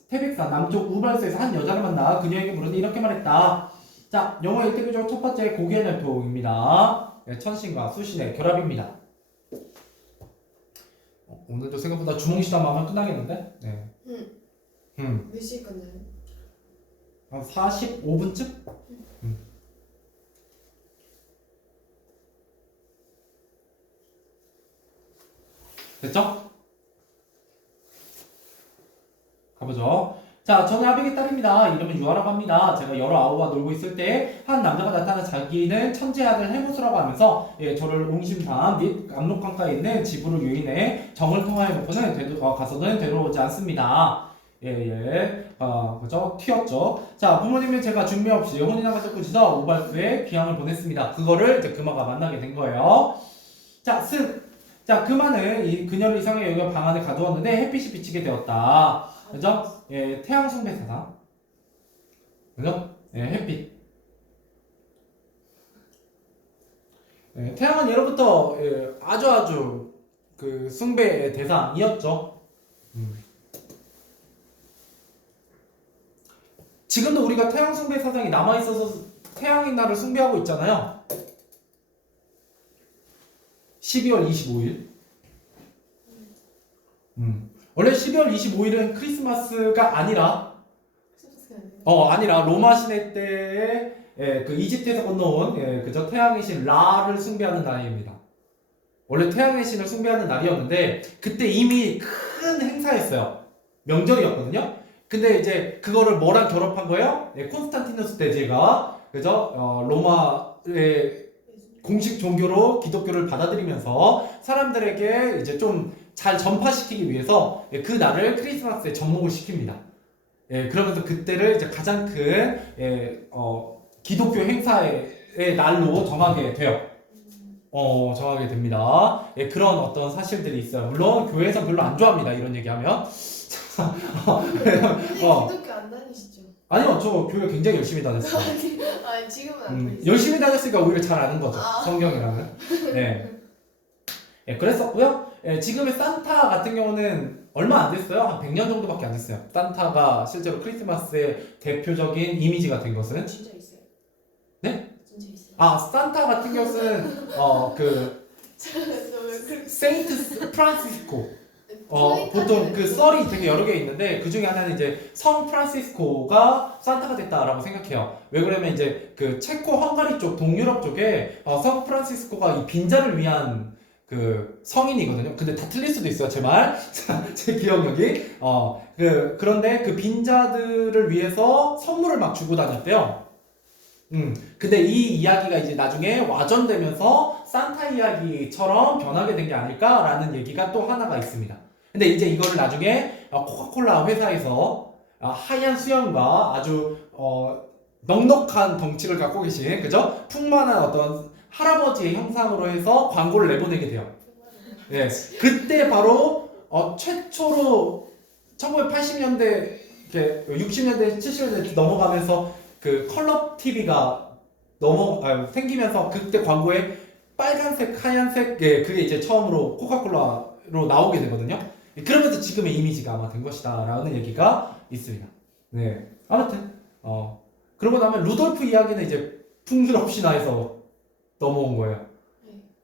태백산 남쪽 우발스에서 한 여자를 만나 그녀에게 물으니 이렇게 말했다. 자, 영어 일대교적 첫 번째 고기의 날통입니다. 천신과 수신의 결합입니다. 오늘도 생각보다 주몽시담 하면 끝나겠는데? 몇 시에 끝나요? 한 45분쯤? 됐죠? 가보죠. 자, 저는 아벡의 딸입니다. 이름은 유아라고 합니다. 제가 여러 아우와 놀고 있을 때 한 남자가 나타나 자기는 천재 아들 해무스라고 하면서 저를 옹심산 및 압록강가에 있는 지부를 유인해 정을 통하여 놓고는 가서는 되돌아오지 않습니다. 그죠? 튀었죠. 자, 부모님은 제가 준비 없이 혼인한 가족 꾸짖어 우발수에 귀향을 보냈습니다. 그거를 이제 금화가 만나게 된 거예요. 자, 자, 금화는 그녀를 이상하게 여겨 방 안에 가두었는데 햇빛이 비치게 되었다. 그죠? 태양 숭배 사상. 그죠? 햇빛. 태양은 예로부터 아주 그 숭배의 대상이었죠. 지금도 우리가 태양 숭배 사상이 남아있어서 태양의 날을 숭배하고 있잖아요. 12월 25일. 원래 12월 25일은 크리스마스가 아니라 로마 시대 때에 그 이집트에서 건너온 그저 태양의 신 라를 숭배하는 날입니다. 원래 태양의 신을 숭배하는 날이었는데 그때 이미 큰 행사였어요. 명절이었거든요. 근데 이제 그거를 뭐랑 결합한 거예요? 콘스탄티누스 대제가 그죠? 로마의 공식 종교로 기독교를 받아들이면서 사람들에게 이제 좀 잘 전파시키기 위해서 그 날을 크리스마스에 접목을 시킵니다. 그러면서 그때를 이제 가장 큰 기독교 행사의 날로 정하게 돼요. 정하게 됩니다. 그런 어떤 사실들이 있어요. 물론 교회에서 별로 안 좋아합니다. 이런 얘기하면. 근데 기독교 안 다니시죠? 아니요, 저 교회 굉장히 열심히 다녔어요. 아니 지금은 안 다니시죠? 열심히 다녔으니까 오히려 잘 아는 거죠. 아. 성경이라는. 그랬었고요. 지금의 산타 같은 경우는 얼마 안 됐어요. 한 100년 정도밖에 안 됐어요. 산타가 실제로 크리스마스의 대표적인 이미지가 된 것은. 진짜 있어요? 네? 진짜 있어요? 산타 같은 것은 저왜 그렇게 세인트 프란시스코. 보통 그 썰이 되게 여러 개 있는데 그 중에 하나는 이제 성 프란시스코가 산타가 됐다라고 생각해요. 왜 그러면 이제 그 체코 헝가리 쪽 동유럽 쪽에 성 프란시스코가 이 빈자를 위한 그 성인이거든요. 근데 다 틀릴 수도 있어요, 제 말. 제 기억력이. 그런데 그 빈자들을 위해서 선물을 막 주고 다녔대요. 근데 이 이야기가 이제 나중에 와전되면서 산타 이야기처럼 변하게 된 게 아닐까라는 얘기가 또 하나가 있습니다. 근데 이제 이거를 나중에 코카콜라 회사에서 하얀 수염과 아주 넉넉한 덩치를 갖고 계신 그죠? 풍만한 어떤 할아버지의 형상으로 해서 광고를 내보내게 돼요. 그때 바로 최초로 1980년대, 60년대, 70년대 넘어가면서 그 컬러 TV가 생기면서 그때 광고에 빨간색, 하얀색, 그게 이제 처음으로 코카콜라로 나오게 되거든요. 그러면서 지금의 이미지가 아마 된 것이다라는 얘기가 있습니다. 아무튼 그러고 나면 루돌프 이야기는 이제 풍요롭 신화에서 넘어온 거예요.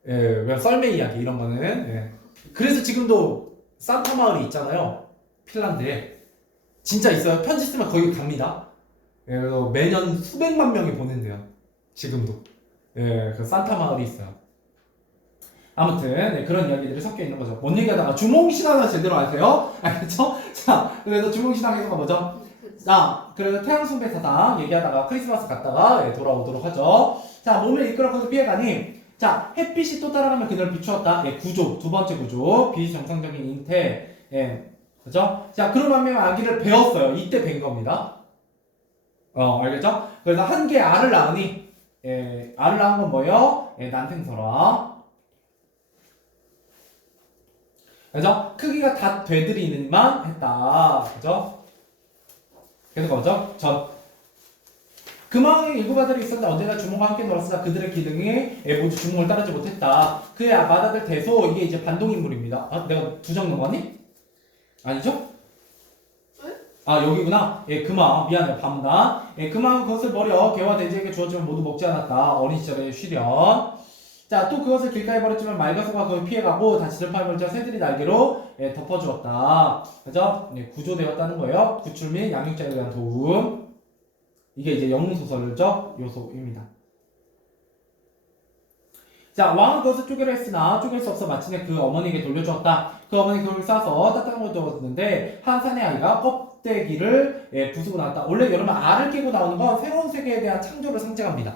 왜 썰매 이야기 이런 거는. 그래서 지금도 산타 마을이 있잖아요. 핀란드에 진짜 있어요. 편지 쓰면 거기 갑니다. 그래서 매년 수백만 명이 보낸대요. 지금도. 그 산타 마을이 있어요. 아무튼 그런 이야기들이 섞여 있는 거죠. 뭔 얘기하다가 주몽신앙은 제대로 아세요? 알겠죠? 자, 그래서 주몽신앙에서가 뭐죠? 그래서 태양숭배 사상 얘기하다가 크리스마스 갔다가 돌아오도록 하죠. 자, 몸을 이끌어가서 피해가니 자, 햇빛이 또 따라가면 그녀를 비추었다. 구조, 두 번째 구조, 비정상적인 잉태. 그죠? 자, 그러면 아기를 배웠어요. 이때 뵌 겁니다. 알겠죠? 그래서 한 개의 알을 낳으니, 알을 낳은 건 뭐예요? 난생설화. 그죠? 크기가 다 되들이는만 했다. 그죠? 그래서 뭐죠? 금왕의 일곱 아들이 있었는데 언제나 주몽과 함께 놀았으나 그들의 기능이 모두 주몽을 따르지 못했다. 그의 맏아들 대소, 이게 이제 반동인물입니다. 내가 두 장 넘어갔니? 아니죠? 여기구나. 금왕, 미안해, 밤다. 금왕은 그것을 버려 개와 돼지에게 주었지만 모두 먹지 않았다. 어린 시절의 시련. 자, 또 그것을 길가에 버렸지만 말과 소가 그걸 피해가고 다시 들판에 벌자 새들이 날개로 덮어주었다. 그죠? 구조되었다는 거예요. 구출 및 양육자에 대한 도움. 이게 이제 영웅소설적 요소입니다. 자, 왕은 그것을 쪼개려 했으나 쪼갤 수 없어 마침내 그 어머니에게 돌려주었다. 그 어머니 그걸 싸서 따뜻한 걸 적었는데 한 사내 아이가 껍데기를 부수고 나왔다. 원래 여러분 알을 깨고 나오는 건 새로운 세계에 대한 창조를 상징합니다.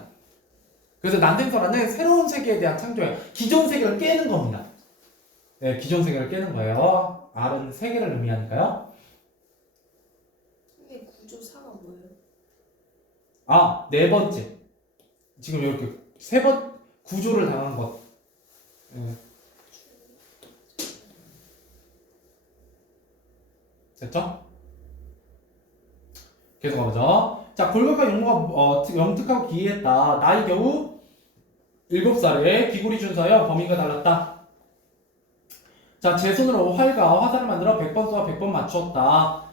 그래서 난생설화는 새로운 세계에 대한 창조예요. 기존 세계를 깨는 겁니다. 기존 세계를 깨는 거예요. 알은 세계를 의미하니까요. 근데 구조사가 뭐예요? 네 번째. 지금 이렇게 구조를 당한 것. 됐죠? 계속 가보죠. 자, 골격과 용모가 영특하고 기이했다. 나이 겨우 7살에 귀골이 준사여 범인과 달랐다. 자, 제 손으로 활과 화살을 만들어 100번 쏘아 100번 맞추었다.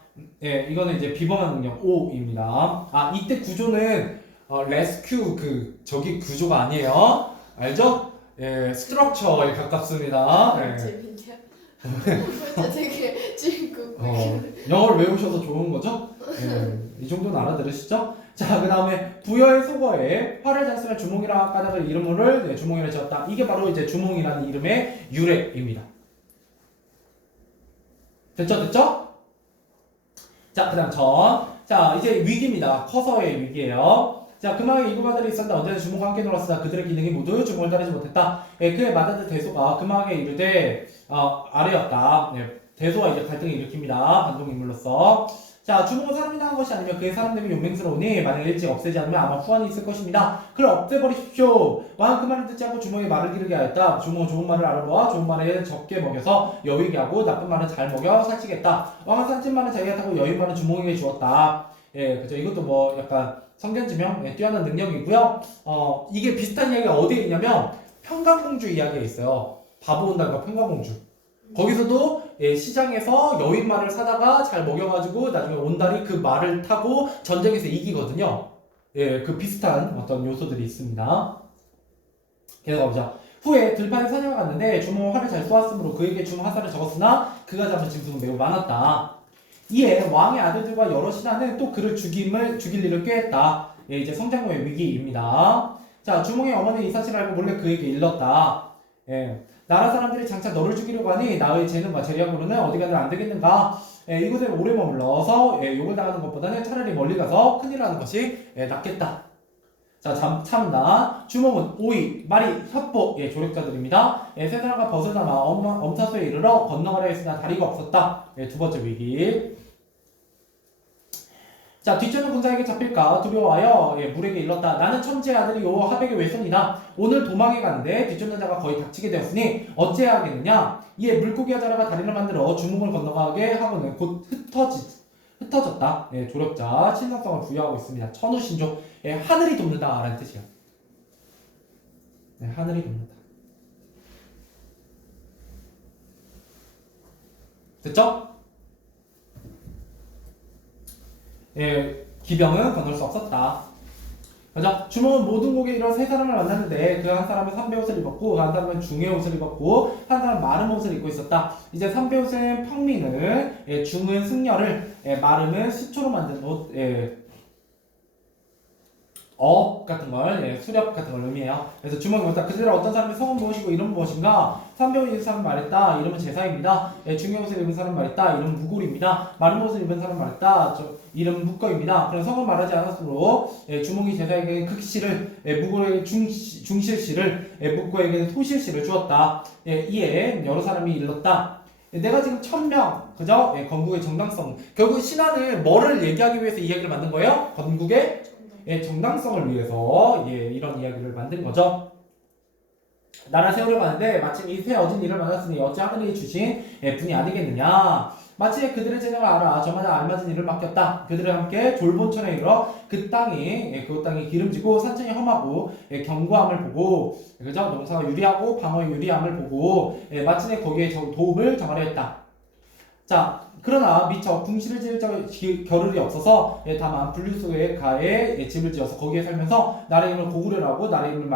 이거는 이제 비범한 능력 5입니다. 이때 구조는 레스큐 저기 구조가 아니에요. 알죠? 스트럭처에 가깝습니다. 재밌냐? 진짜 되게 지금 영어를 외우셔서 좋은 거죠? 이 정도는 알아들으시죠? 자, 그 다음에 부여의 속어에 활을 잘 쓰면 주몽이라 까닭을 이름을 주몽이라 지었다. 이게 바로 이제 주몽이라는 이름의 유래입니다. 됐죠? 자, 그 다음 자, 이제 위기입니다. 커서의 위기예요. 자, 그 마을에 이구 아들이 있었다. 언제나 주몽과 함께 놀았으나 그들의 기능이 모두 주몽을 따르지 못했다. 그의 맏아들 대소가 그 마을에 이르되 아래였다. 대소가 이제 갈등을 일으킵니다. 반동인물로서. 자, 주몽은 사람이 낳은 것이 아니면 그의 사람됨이 용맹스러우니 만약 일찍 없애지 않으면 아마 후환이 있을 것입니다. 그를 없애버리십시오. 왕은 그 말을 듣지 않고 주몽에게 말을 기르게 하였다. 주몽은 좋은 말을 알아보아 좋은 말에 적게 먹여서 여위게 하고 나쁜 말은 잘 먹여 살찌겠다. 왕은 살찐 말은 자기가 타고 여인 말은 주몽에게 주었다. 그죠. 이것도 뭐 약간 성견지명 뛰어난 능력이고요. 이게 비슷한 이야기가 어디에 있냐면 평강공주 이야기에 있어요. 바보 온달과 평강공주. 거기서도 시장에서 여인 말을 사다가 잘 먹여가지고 나중에 온달이 그 말을 타고 전쟁에서 이기거든요. 그 비슷한 어떤 요소들이 있습니다. 계속 가보자. 후에 들판에 사냥을 갔는데 주몽은 활을 잘 쏘았으므로 그에게 준 화살을 적었으나 그가 잡은 짐승은 매우 많았다. 이에 왕의 아들들과 여러 신하는 또 그를 죽일 일을 꾀했다. 이제 성장로의 위기입니다. 자, 주몽의 어머니 이 사실을 알고 몰래 그에게 일렀다. 나라 사람들이 장차 너를 죽이려고 하니 나의 재능과 재력으로는 어디 가든 안 되겠는가? 이곳에 오래 머물러서 욕을 당하는 것보다는 차라리 멀리 가서 큰일 하는 것이 낫겠다. 자, 참나. 주몽은 오이, 말이, 협보, 조력자들입니다. 세상과 벗어나마 엄사소에 이르러 건너가려 했으나 다리가 없었다. 두 번째 위기. 자, 뒤쫓는 군사에게 잡힐까 두려워하여 물에게 일렀다. 나는 천지의 아들이요 하백의 외손이다. 오늘 도망해 가는데 뒤쫓는 자가 거의 닥치게 되었으니 어찌해야 하겠느냐. 이에 물고기와 자라가 다리를 만들어 주몽을 건너가게 하고는 곧 흩어졌다. 조력자 신성성을 부여하고 있습니다. 천우신조. 하늘이 돕는다 라는 뜻이에요. 하늘이 돕는다. 됐죠? 기병은 건널 수 없었다. 그죠? 주몽은 모든 곡에 이런 세 사람을 만났는데 그 한 사람은 삼배 옷을 입었고 그 한 사람은 중의 옷을 입었고 한 사람은 마름 옷을 입고 있었다. 이제 삼배 옷은 평민을, 중은 승려를, 마름은 시초로 만든 옷, 어업 같은 걸, 수렵 같은 걸 의미해요. 그래서 주몽이 묻다. 그들 어떤 사람의 성은 무엇이고 이름은 무엇인가? 삼배 옷을 입은 사람 말했다. 이름은 제사입니다. 중의 옷을 입은 사람 말했다. 이름은 무골입니다. 마른 옷을 입은 사람 말했다. 이름은 묵거입니다. 그런 성은 말하지 않았으므로 주몽이 제사에게 극시를, 무골에게 중실시를, 묵거에게 소실시를 주었다. 이에 여러 사람이 일렀다. 내가 지금 1000명, 그죠? 건국의 정당성. 결국 신하는 뭐를 얘기하기 위해서 이 이야기를 만든 거예요? 건국의 정당성을 위해서 이런 이야기를 만든 거죠. 나라 세우려고 하는데 마침 이 새 어진 일을 만났으니 어찌 하늘이 주신 분이 아니겠느냐. 마치 그들의 재능을 알아 저마다 알맞은 일을 맡겼다. 그들과 함께 졸본천에 이르러 그 땅이 기름지고 산천이 험하고 견고함을 보고, 그죠? 농사가 유리하고 방어에 유리함을 보고 마침내 거기에 도읍을 정하려 했다. 자, 그러나 미처 궁시를 지을 겨를이 없어서 다만 분류소에 가에 집을 지어서 거기에 살면서 나라의 힘을 고구려를 하고 나라의 힘을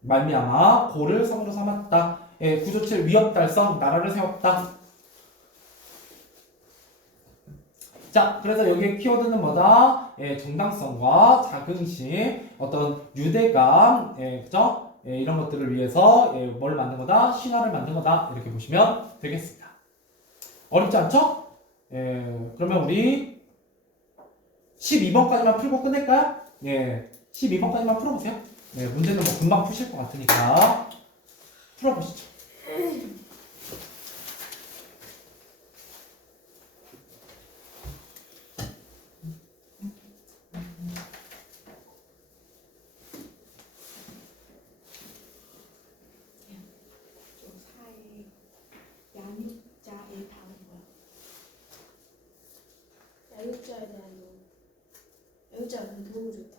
말미암아 고를 성으로 삼았다. 구조칠 위협 달성 나라를 세웠다. 자, 그래서 여기에 키워드는 뭐다? 정당성과 자긍심, 어떤 유대감, 그죠? 이런 것들을 위해서 뭘 만든 거다? 신화를 만든 거다. 이렇게 보시면 되겠습니다. 어렵지 않죠? 그러면 우리 12번까지만 풀고 끝낼까요? 12번까지만 풀어보세요. 문제는 뭐 금방 푸실 것 같으니까 풀어보시죠. 양육자의 답은 뭐야? 양육자에 대한 양육자가 너무 좋다.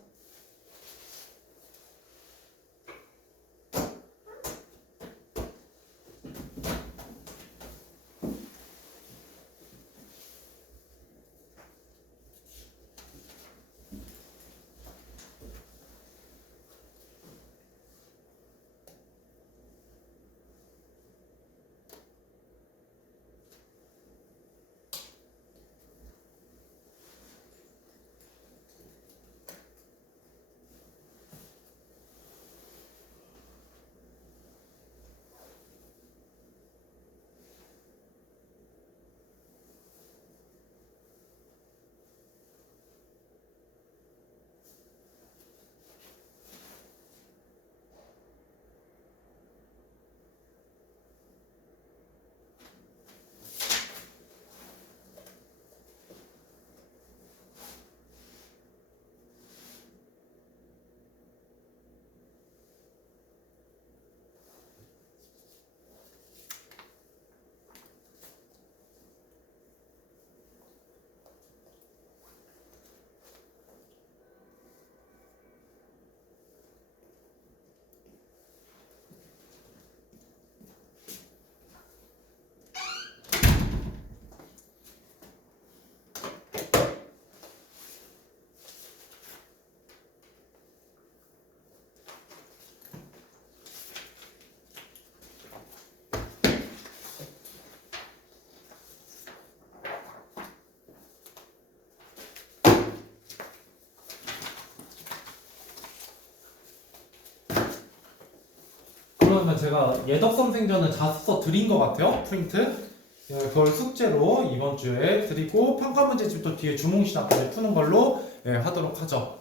그러면 제가 예덕선 생전은 자습서 드린 것 같아요. 프린트. 그걸 숙제로 이번 주에 드리고 평가 문제집도 뒤에 주몽시답까지 푸는 걸로 하도록 하죠.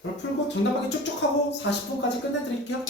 그걸 풀고 정답하기 쭉쭉 하고 40분까지 끝내드릴게요.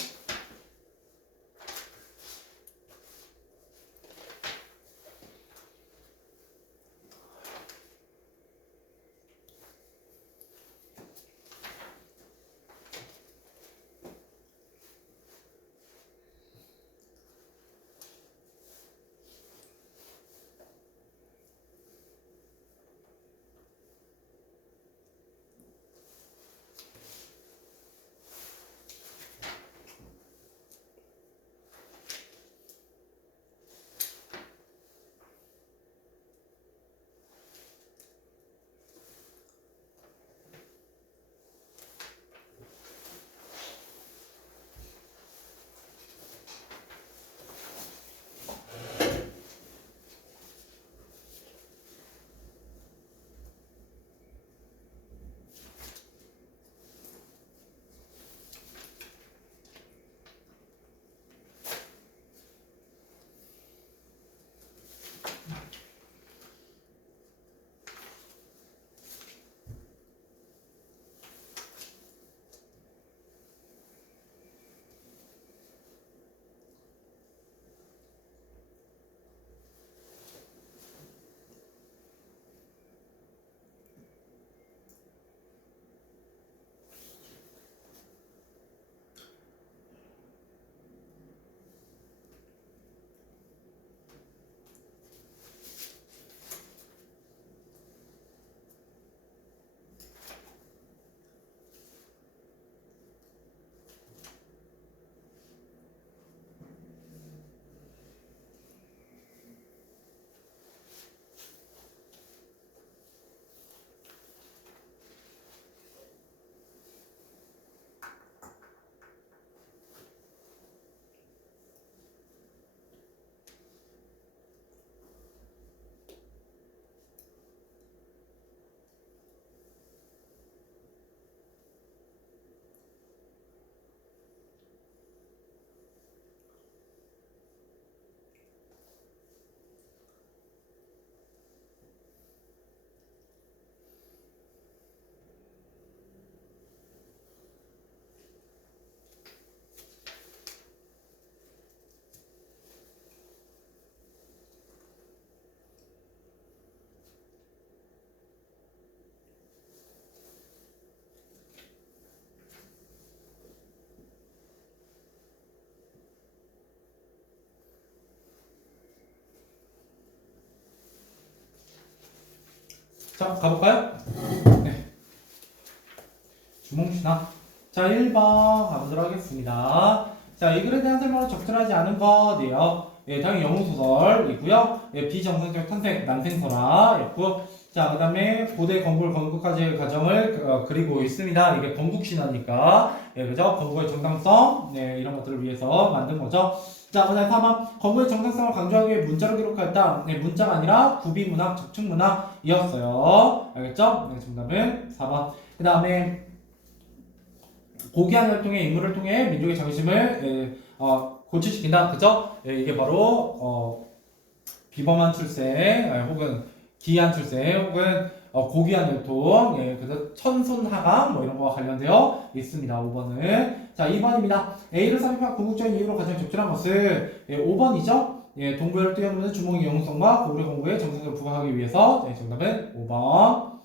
자, 가볼까요? 네. 주몽신학. 자, 1번 가보도록 하겠습니다. 자, 이 글에 대한 설명을 적절하지 않은 것이에요. 당연히 영웅소설이고요. 비정상적 탄생, 난생설화였고, 자, 그 다음에 고대 건국을 건국까지의 과정을 그리고 있습니다. 이게 건국신화니까. 그죠? 건국의 정당성, 이런 것들을 위해서 만든 거죠. 자, 그 다음에 4번. 건국의 정당성을 강조하기 위해 문자로 기록하였다. 문자가 아니라 구비문학, 적층문학이었어요. 알겠죠? 정답은 4번. 그 다음에 고귀한 활동의 인물을 통해 민족의 자긍심을 고취시킨다. 그죠? 이게 바로 비범한 출세 혹은 기이한 출세 혹은 고귀한 혈통, 그래서 천순하강 뭐 이런 거와 관련되어 있습니다. 5번은. 자, 2번입니다. A를 삽입한 궁극적인 이유로 가장 적절한 것은 5번이죠. 동부를 뛰어넘는 주몽의 영웅성과 고구려 공부의 정성을 부각하기 위해서. 정답은 5번.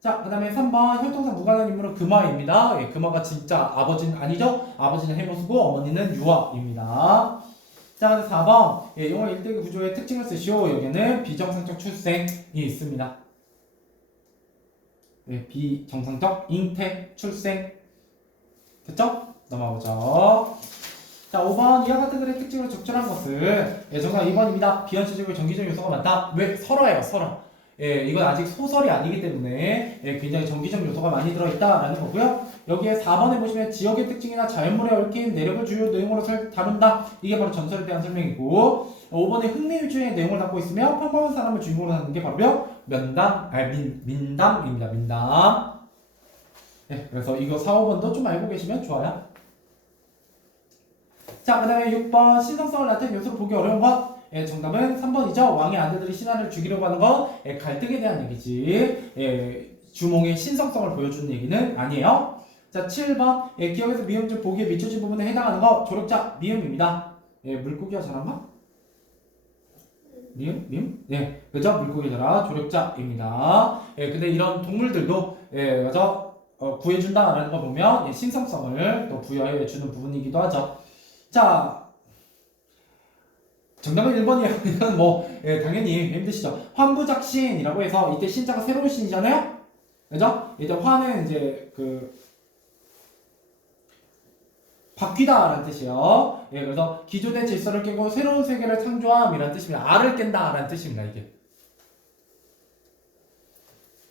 자, 그 다음에 3번 혈통상 무관한 인물은 금화입니다. 금화가 진짜 아버지는 아니죠? 아버지는 해모수고 어머니는 유아입니다. 자, 4번 영어 일대기 구조의 특징을 쓰시오. 여기는 비정상적 출생이 있습니다. 비정상적 잉태 출생. 됐죠? 넘어가보죠. 자, 5번 이와 같은 글의 특징으로 적절한 것은 정답 2번입니다. 비현실적이고 정기적 요소가 많다. 왜? 설화예요, 설화. 이건 아직 소설이 아니기 때문에 굉장히 정기적 요소가 많이 들어있다라는 거고요. 여기에 4번에 보시면 지역의 특징이나 자연물에 얽힌 내력을 주요 내용으로 다룬다. 이게 바로 전설에 대한 설명이고, 5번에 흥미 위주의 내용을 담고 있으며 평범한 사람을 주인공으로 하는 게 바로 민담입니다. 민담. 그래서 이거 4, 5번도 좀 알고 계시면 좋아요. 자, 그 다음에 6번 신성성을 나타내는 요소로 보기 어려운 것. 예, 정답은 3번이죠. 왕의 아들들이 신하를 죽이려고 하는 것. 예, 갈등에 대한 얘기지. 예, 주몽의 신성성을 보여주는 얘기는 아니에요. 자, 7번. 예, 기억에서 미음 중 보기에 미쳐진 부분에 해당하는 거. 조력자 미음입니다. 예, 물고기가 잘한가? 미음? 예, 그죠? 물고기더라. 조력자입니다. 예, 근데 이런 동물들도, 예, 맞아. 구해준다라는 거 보면, 예, 신성성을 또 부여해주는 부분이기도 하죠. 자, 정답은 1번이에요. 이건 뭐, 예, 당연히 힘드시죠. 환부작신이라고 해서 이때 신자가 새로운 신이잖아요? 그죠? 이때 화는 이제 바뀌다라는 뜻이에요. 예, 그래서 기존의 질서를 깨고 새로운 세계를 창조함이라는 뜻입니다. 알을 깬다라는 뜻입니다, 이게.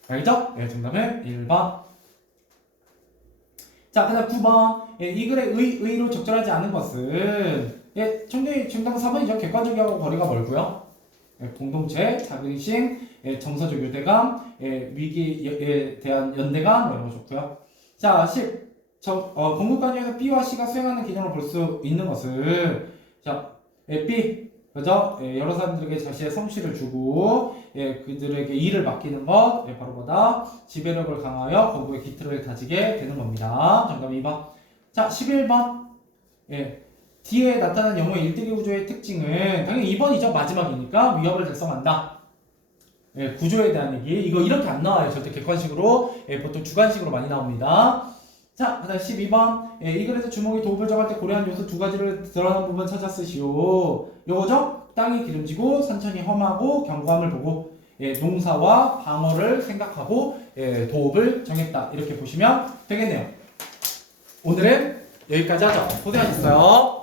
알겠죠? 예, 정답은 1번. 자, 그 다음 9번. 예, 이 글의 의로 적절하지 않은 것은, 예, 정답은 4번이죠. 객관적이하고 거리가 멀고요. 예, 공동체, 자긍심, 예, 정서적 유대감, 예, 위기에 대한 연대감, 뭐 이런 거 좋고요. 자, 10. 건국관념에서 B와 C가 수행하는 기능을 볼 수 있는 것을, 자, 예, B, 그죠? 예, 여러 사람들에게 자신의 성실을 주고, 예, 그들에게 일을 맡기는 것, 예, 바로 뭐다? 지배력을 강하여 건국의 기틀을 다지게 되는 겁니다. 정답 2번. 자, 11번. 예, 뒤에 나타난 영어의 일대기 구조의 특징은 당연히 2번이죠. 마지막이니까 위협을 달성한다. 예, 구조에 대한 얘기. 이거 이렇게 안 나와요. 절대 객관식으로. 예, 보통 주관식으로 많이 나옵니다. 자, 그 다음 12번. 예, 이 글에서 주목이 도읍을 정할 때 고려한 요소 두 가지를 드러난 부분 찾아 쓰시오. 요거죠? 땅이 기름지고 산천이 험하고 견고함을 보고, 예, 농사와 방어를 생각하고, 예, 도읍을 정했다. 이렇게 보시면 되겠네요. 오늘은 여기까지 하죠. 고생하셨어요.